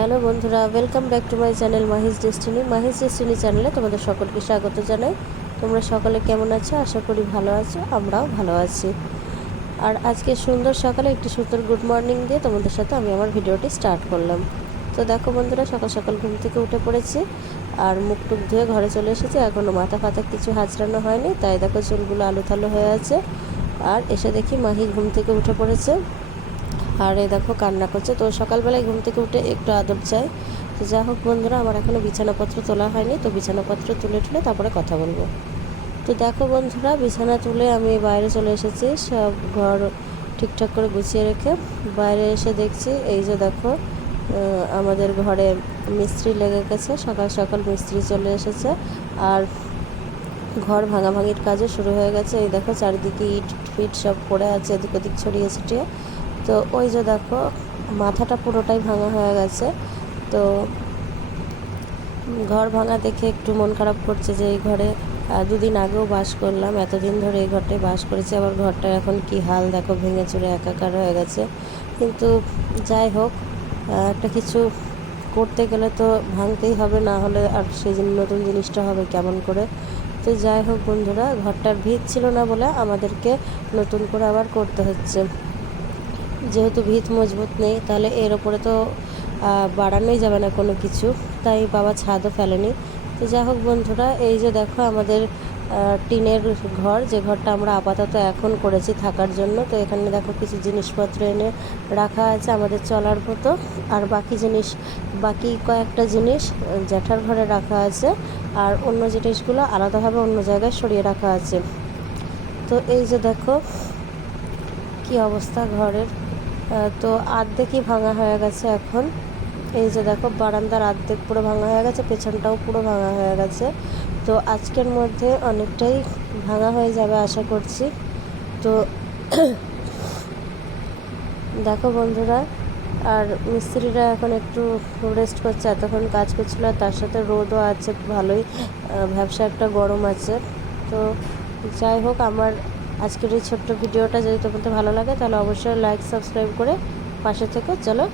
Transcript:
Hello বন্ধুরা welcome back to my channel Mahis Destiny Mahis Destiny চ্যানেলে তোমাদের সকলকে স্বাগত জানাই। তোমরা সকলে কেমন আছো? আশা করি ভালো আছো, আমরাও ভালো আছি। আর আজকে সুন্দর সকালে একটি সুন্দর গুড মর্নিং দিয়ে তোমাদের সাথে আমি আমার ভিডিওটি স্টার্ট করলাম। তো দেখো বন্ধুরা, সকাল সকাল ঘুম থেকে উঠে পড়েছি আর মুখ টুক ধুয়ে ঘরে চলে এসেছি। এখনও মাথা ফাতা কিছু হাজরানো হয়নি, তাই দেখো চুলগুলো আলু থালু হয়ে আছে। আর এসে দেখি মাহি ঘুম থেকে উঠে পড়েছে। আর এই দেখো কান্না করছে। তো সকালবেলায় ঘুম থেকে উঠে একটু আদর চাই। তো যা হোক বন্ধুরা, আমার এখনও বিছানাপত্র তোলা হয়নি। তো বিছানাপত্র তুলে তুলে তারপরে কথা বলব। তো দেখো বন্ধুরা, বিছানা তুলে আমি বাইরে চলে এসেছি। সব ঘর ঠিকঠাক করে গুছিয়ে রেখে বাইরে এসে দেখছি, এই যে দেখো আমাদের ঘরে মিস্ত্রি লেগে গেছে। সকাল সকাল মিস্ত্রি চলে এসেছে। আর ঘর ভাঙাভাঙির কাজও শুরু হয়ে গেছে। এই দেখো চারিদিকে ইট ফিট সব পড়ে আছে, এদিক ওদিক ছড়িয়ে ছিটিয়ে। তো ওই যে দেখো, মাথাটা পুরোটাই ভাঙা হয়ে গেছে। তো ঘর ভাঙা দেখে একটু মন খারাপ করছে যে এই ঘরে দুদিন আগেও বাস করলাম, এতদিন ধরে এই ঘরটায় বাস করেছি, আবার ঘরটার এখন কি হাল দেখো, ভেঙে চুরে একাকার হয়ে গেছে। কিন্তু যাই হোক একটা কিছু করতে গেলে তো ভাঙতেই হবে, না হলে আর সেই জিন- নতুন জিনিসটা হবে কেমন করে? তো যাই হোক বন্ধুরা, ঘরটার ভিত ছিল না বলে আমাদেরকে নতুন করে আবার করতে হচ্ছে। যেহেতু ভিত মজবুত নেই, তাহলে এর ওপরে তো বাড়ানোই যাবে না কোনো কিছু। তাই বাবা ছাদও ফেলেনি। তো যাই হোক বন্ধুরা, এই যে দেখো আমাদের টিনের ঘর, যে ঘরটা আমরা আপাতত এখন করেছি থাকার জন্য। তো এখানে দেখো কিছু জিনিসপত্র এনে রাখা আছে আমাদের চলার মতো। আর বাকি জিনিস, বাকি কয়েকটা জিনিস জ্যাঠার ঘরে রাখা আছে। আর অন্য জিনিসগুলো আলাদাভাবে অন্য জায়গায় সরিয়ে রাখা আছে। তো এই যে দেখো কি অবস্থা ঘরের? তো আর্ধেকই ভাঙা হয়ে গেছে এখন। এই যে দেখো বারান্দার আর্ধেক পুরো ভাঙা হয়ে গেছে পেছনটাও পুরো ভাঙা হয়ে গেছে। তো আজকের মধ্যে অনেকটাই ভাঙা হয়ে যাবে আশা করছি। তো দেখো বন্ধুরা আর মিস্ত্রিরা এখন একটু রেস্ট করছে এতক্ষণ কাজ করছিল আর তার সাথে রোদও আছে ভালোই। আহ, ভ্যাবসা একটা গরম আছে। তো যাই হোক আমার আজকের এই ছোট্ট ভিডিওটা যদি তোমাদের ভালো লাগে, তাহলে অবশ্যই লাইক সাবস্ক্রাইব করে পাশে থেকে। চলো